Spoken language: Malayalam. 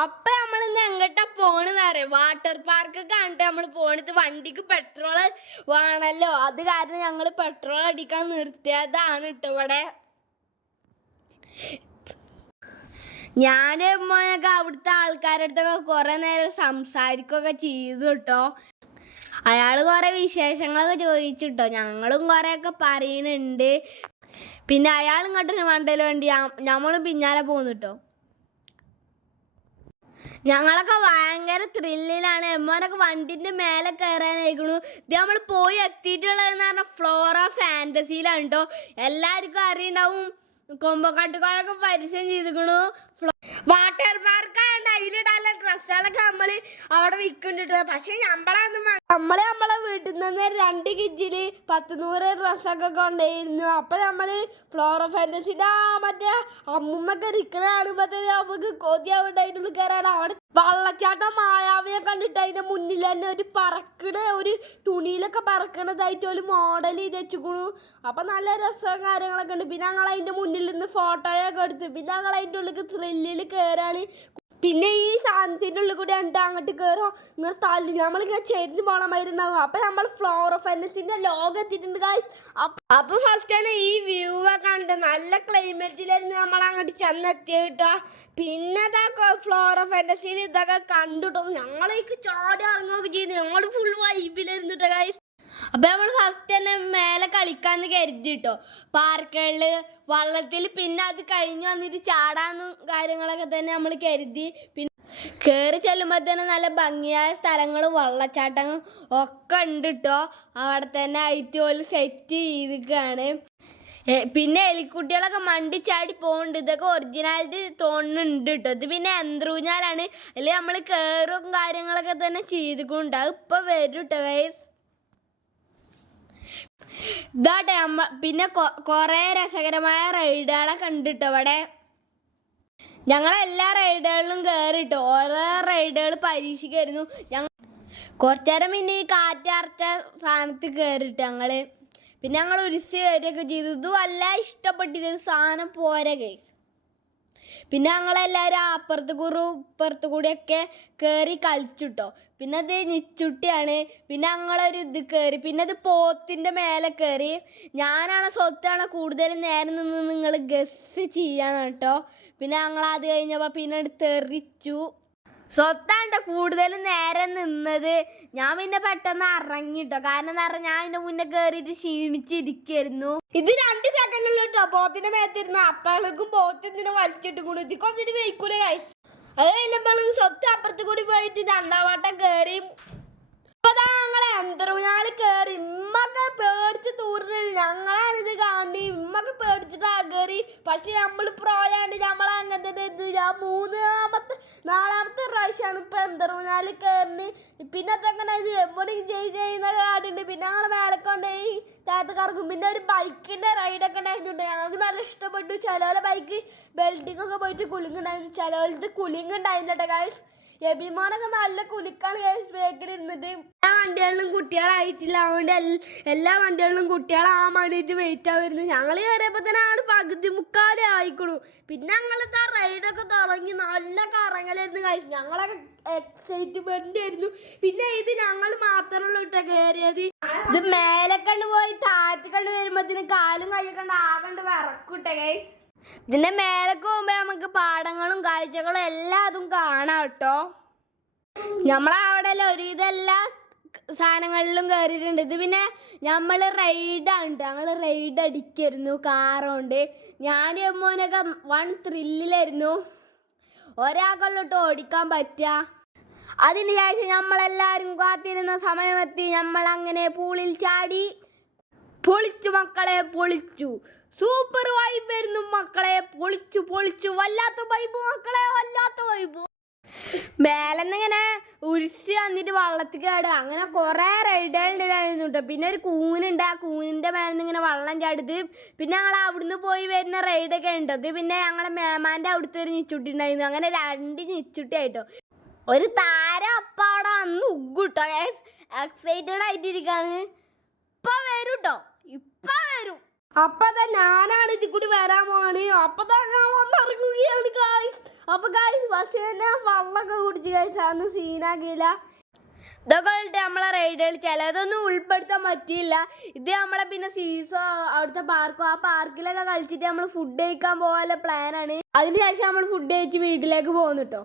അപ്പൊ നമ്മളിന്ന് എങ്ങട്ടാ പോണെന്ന് അറിയാം, വാട്ടർ പാർക്കൊക്കെ കണ്ടിട്ട് നമ്മൾ പോണത്. വണ്ടിക്ക് പെട്രോൾ വേണല്ലോ, അത് കാരണം ഞങ്ങൾ പെട്രോൾ അടിക്കാൻ നിർത്തിയതാണ് കേട്ടോ. ഇവിടെ ഞാനും മോനൊക്കെ അവിടുത്തെ ആൾക്കാരുടെ അടുത്തൊക്കെ കുറെ നേരം സംസാരിക്കുകയൊക്കെ ചെയ്തു കേട്ടോ. അയാൾ കുറെ വിശേഷങ്ങളൊക്കെ ചോദിച്ചിട്ടോ, ഞങ്ങളും കുറെയൊക്കെ പറയുന്നുണ്ട്. പിന്നെ അയാൾ ഇങ്ങോട്ടൊരു മണ്ടയിൽ വേണ്ടി നമ്മളും പിന്നാലെ പോകുന്നു കേട്ടോ. ഞങ്ങളൊക്കെ ഭയങ്കര ത്രില്ലിലാണ്. എമ്മോനൊക്കെ വണ്ടിന്റെ മേലെ കയറാനായിരിക്കണു. ഇത് നമ്മൾ പോയി എത്തിയിട്ടുള്ളതെന്ന് പറഞ്ഞാൽ ഫ്ലോറ ഫാന്റസിയിലാണ് കേട്ടോ. എല്ലാവർക്കും അറിയുണ്ടാവും, കൊമ്പക്കാട്ടുകാരൊക്കെ പരിചയം ചെയ്തിക്കണു. വാട്ടർ പാർക്കാണ്ട് അതിലിടാനുള്ള ഡ്രസ്സുകളൊക്കെ നമ്മൾ അവിടെ വിൽക്കുന്നുണ്ട്. പക്ഷെ നമ്മളെ വീട്ടിൽ നിന്ന് 2 കിജില് 100 ഡ്രസ്സൊക്കെ കൊണ്ടുപോയിരുന്നു. അപ്പൊ നമ്മള് ഫ്ലോറ ഫാന്റസിന്റെ മറ്റേ അമ്മുമ്മൊക്കെ ഇരിക്കണ കാണുമ്പോ തന്നെ നമുക്ക് കൊതിയാവുണ്ട് അതിനുള്ളിൽ കയറാൻ. അവിടെ വള്ളച്ചാട്ടം മായാവിയെ കണ്ടിട്ട് അതിന്റെ മുന്നിൽ തന്നെ ഒരു തുണിയിലൊക്കെ പറക്കണതായിട്ട് ഒരു മോഡൽ ചെയ്ത് വെച്ചുക്കണു. അപ്പൊ നല്ല രസവും കാര്യങ്ങളൊക്കെ ഉണ്ട്. പിന്നെ ഞങ്ങൾ അതിന്റെ മുന്നിൽ നിന്ന് ഫോട്ടോയൊക്കെ എടുത്തു. പിന്നെ ഞങ്ങൾ അതിന്റെ ഉള്ളിൽ ത്രില്ലിൽ കയറാണ്. പിന്നെ ഈ സാധനത്തിൻ്റെ ഉള്ളിൽ കൂടി അങ്ങോട്ട് കയറാം. ഇങ്ങനെ തല്ലി നമ്മളിങ്ങനെ ചെരിഞ്ഞ് പോകണമായിരുന്നാവും. അപ്പൊ നമ്മൾ ഫ്ലോറ ഫാന്റസിന്റെ ലോകം എത്തിയിട്ടുണ്ട് ഗായ്സ്. അപ്പൊ ഫസ്റ്റ് തന്നെ ഈ വ്യൂ ഒക്കെ കണ്ട് നല്ല ക്ലൈമറ്റിലായിരുന്നു നമ്മൾ അങ്ങോട്ട് ചെന്നെത്തിയ കിട്ടുക. പിന്നെ ഇതൊക്കെ ഫ്ലോറ ഫാന്റസിയിൽ ഇതൊക്കെ കണ്ടിട്ടോ ഞങ്ങളേക്ക് ചാടി ഇറങ്ങുകയൊക്കെ ചെയ്തു. ഞങ്ങൾ ഫുൾ വൈബിലായിരുന്നു കേട്ടോ ഗായ്സ്. അപ്പൊ നമ്മൾ ഫസ്റ്റ് തന്നെ മേലെ കളിക്കാന്ന് കരുതിട്ടോ പാർക്കുകളില് വള്ളത്തിൽ. പിന്നെ അത് കഴിഞ്ഞ് വന്നിട്ട് ചാടാന്നും കാര്യങ്ങളൊക്കെ തന്നെ നമ്മൾ കരുതി. പിന്നെ കയറി ചെല്ലുമ്പോൾ തന്നെ നല്ല ഭംഗിയായ സ്ഥലങ്ങളും വെള്ളച്ചാട്ടങ്ങളും ഒക്കെ ഉണ്ട് കേട്ടോ. അവിടെ തന്നെ ആയിട്ട് ഒരു സെറ്റ് ചെയ്തിരിക്കുകയാണ്. പിന്നെ എലിക്കുട്ടികളൊക്കെ മണ്ടി ചാടി പോകുന്നുണ്ട്. ഇതൊക്കെ ഒറിജിനാലിറ്റി തോന്നുന്നുണ്ട് കേട്ടോ. ഇത് പിന്നെ യന്ത്രൂഞ്ഞാലാണ്. അതിൽ നമ്മൾ കയറും കാര്യങ്ങളൊക്കെ തന്നെ ചെയ്തിട്ടുണ്ട്. അത് ഇപ്പം വരും കേട്ടോ ഗൈസ്. ഇതാട്ടെ പിന്നെ കുറേ രസകരമായ റൈഡുകളൊക്കെ ഉണ്ട് കേട്ടോ ഇവിടെ. ഞങ്ങളെല്ലാ റൈഡുകളിലും കയറിട്ടോ. ഓരോ റൈഡുകൾ പരീക്ഷിക്കായിരുന്നു. കുറച്ചേരം പിന്നെ ഈ കാറ്ററച്ച സാധനത്തിൽ കയറിട്ടോ ഞങ്ങള്. പിന്നെ ഞങ്ങൾ ഉരുസി വരികയൊക്കെ ചെയ്തു. ഇത് വല്ല ഇഷ്ടപ്പെട്ടിരുന്ന സാധനം പോരാ ഗൈസ്. പിന്നെ ഞങ്ങളെല്ലാവരും ഇപ്പുറത്ത് കൂടിയൊക്കെ കയറി കളിച്ചിട്ടോ. പിന്നെ അത് നിച്ചുട്ടിയാണ്. പിന്നെ ഞങ്ങളൊരു ഇത് കയറി. പിന്നെ അത് പോത്തിൻ്റെ മേലെ കയറി. ഞാനാണ് സ്വത്താണ് കൂടുതൽ നേരം നിന്ന് നിങ്ങൾ ഗസ് ചെയ്യണം കേട്ടോ. പിന്നെ ഞങ്ങളത് കഴിഞ്ഞപ്പോൾ പിന്നെ തെറിച്ചു. സ്വത്താണ് കൂടുതൽ നേരം നിന്നത്. ഞാൻ പിന്നെ പെട്ടെന്ന് ഇറങ്ങിട്ടോ. കാരണം എന്താ പറഞ്ഞാൽ ഞാൻ ഇതിന്റെ മുന്നേ കയറിയിട്ട് ക്ഷീണിച്ചിരിക്കായിരുന്നു. ഇത് 2 സെക്കൻഡിൽ കേട്ടോ പോത്തിന്റെ മേത്തിരുന്ന. അപ്പോഴേക്കും പോത്തിനെ വലിച്ചിട്ട് കൂടി ഇതിക്കൊന്നിട്ട് വെയ്ക്കൂല ഗൈസ്. അത് കഴിഞ്ഞപ്പോഴും സ്വത്ത് അപ്പുറത്ത് കൂടി പോയിട്ട് 2ാം വട്ടം കയറി. ഇപ്പതാ ഞങ്ങൾ യന്ത്രൂഞ്ഞാൽ കയറി. ഇമ്മൊക്കെ പേടിച്ച് തൂറിട്ട് ഞങ്ങളാണിത് കാണി. ഇമ്മൊക്കെ പേടിച്ചിട്ട് കയറി. പക്ഷെ നമ്മൾ പ്രോയാണ്ട് നമ്മൾ അങ്ങനെ തന്നെ 4ാമത്തെ പ്രാവശ്യമാണ് ഇപ്പൊ യന്ത്രൂഞ്ഞാൽ കയറി. പിന്നെ അതെങ്ങനെ ഇത് എവിടെ ചെയ്യുന്ന കാടുണ്ട്. പിന്നെ ഞങ്ങൾ മേലെ കൊണ്ടുപോയി താഴത്ത്. പിന്നെ ഒരു ബൈക്കിന്റെ റൈഡൊക്കെ ഉണ്ടായിരുന്നുണ്ട്. ഞങ്ങൾക്ക് നല്ല ഇഷ്ടപ്പെട്ടു. ചിലവരെ ബൈക്ക് ബെൽറ്റിംഗ് ഒക്കെ പോയിട്ട് കുലുങ്ങുണ്ടായിരുന്നു. ചിലവർക്ക് കുലുങ്ങുണ്ടായിരുന്നട്ടെ ഗൈസ്. എബിമോനൊക്കെ നല്ല കുലിക്കാണ് ഗൈസ് ബേക്കിൽ ഇരുന്നിട്ട്. എല്ലാ വണ്ടികളിലും കുട്ടികളായിട്ടില്ല. അതുകൊണ്ട് എല്ലാ വണ്ടികളിലും കുട്ടികളാവാൻ വേണ്ടിയിട്ട് വെയിറ്റ് ആവുമായിരുന്നു. ഞങ്ങൾ കയറിയപ്പോൾ തന്നെ ആണ് പകുതി മുക്കാലേ ആയിക്കണു. പിന്നെ ഞങ്ങളത്തെ ആ റൈഡൊക്കെ തുടങ്ങി നല്ല കറങ്ങലായിരുന്നു ഗൈസ്. ഞങ്ങളൊക്കെ എക്സൈറ്റ്മെന്റ് ആയിരുന്നു. പിന്നെ ഇത് ഞങ്ങൾ മാത്രമുള്ള ഇട്ടോ കയറിയത്. ഇത് മേലെ കണ്ട് പോയി താഴത്ത് കണ്ട് വരുമ്പോഴത്തേന് കാലും കൈയൊക്കെ കണ്ട് ആകണ്ട് വിറക്കൂട്ടെ ഗൈസ്. ഇതിന്റെ മേലക്ക് പോകുമ്പോ നമുക്ക് പാടങ്ങളും കാഴ്ചകളും എല്ലാതും കാണാം കേട്ടോ. നമ്മളവിടെ ഒരുവിധം എല്ലാ സാധനങ്ങളിലും കയറിയിട്ടുണ്ട്. ഇത് പിന്നെ നമ്മൾ റൈഡാണ് കേട്ടോ. ഞങ്ങൾ റൈഡ് അടിക്കായിരുന്നു കാറുകൊണ്ട്. ഞാൻ മോനൊക്കെ ത്രില്ലിലായിരുന്നു. ഒരാൾക്കുള്ളോട്ട് ഓടിക്കാൻ പറ്റുക. അതിന് ശേഷം നമ്മളെല്ലാവരും കാത്തിരുന്ന സമയമെത്തി. നമ്മൾ അങ്ങനെ പൂളിൽ ചാടി പൊളിച്ചു മക്കളെ, പൊളിച്ചു. സൂപ്പർ വൈബായിരുന്നു മക്കളെ. പൊളിച്ചു വല്ലാത്ത വൈബ് മക്കളെ, വല്ലാത്ത വൈബ്. മേലെന്നിങ്ങനെ ഉരുസി വന്നിട്ട് വള്ളത്തിൽ ചാടുക. അങ്ങനെ കുറേ റൈഡുകളുണ്ടായിരുന്നു കേട്ടോ. പിന്നെ ഒരു കൂനുണ്ട്. ആ കൂനിൻ്റെ മേലെന്ന് ഇങ്ങനെ വള്ളം ചാടിയത്. പിന്നെ ഞങ്ങൾ അവിടുന്ന് പോയി വരുന്ന റൈഡൊക്കെ ഉണ്ടോ. അത് പിന്നെ ഞങ്ങളെ മേമാൻ്റെ അവിടുത്തെ ഒരു നിച്ചുട്ടി ഉണ്ടായിരുന്നു. അങ്ങനെ 2 നിച്ചുട്ടി ആയിട്ടോ. ഒരു താരം അപ്പം അവിടെ അന്ന് ഉഗ്ഗുട്ടോ. എക്സൈറ്റഡ് ആയിട്ടിരിക്കാണ്. ഇപ്പം വരും കേട്ടോ, ഇപ്പം വരും. അപ്പൊ ഞാനാണ് ഇതിൽ കൂടി വരാൻ പോണി. അപ്പൊ ഞാൻ വന്നിറങ്ങുകയാണ് ഗായ്സ്. അപ്പൊ ഗായ്സ് ഫസ്റ്റ് തന്നെ വെള്ളമൊക്കെ കുടിച്ച് ഗായ്സ് അതൊന്നും സീനാക്കിയില്ല. ഇതൊക്കെ നമ്മളെ റൈഡുകൾ ചിലതൊന്നും ഉൾപ്പെടുത്താൻ പറ്റിയില്ല. ഇത് നമ്മളെ പിന്നെ സീസോ അവിടുത്തെ പാർക്കോ ആ പാർക്കിലൊക്കെ കളിച്ചിട്ട് നമ്മൾ ഫുഡ് കഴിക്കാൻ പോകാനുള്ള പ്ലാനാണ്. അതിന് ശേഷം നമ്മൾ ഫുഡ് കഴിച്ച് വീട്ടിലേക്ക് പോകുന്നു കേട്ടോ.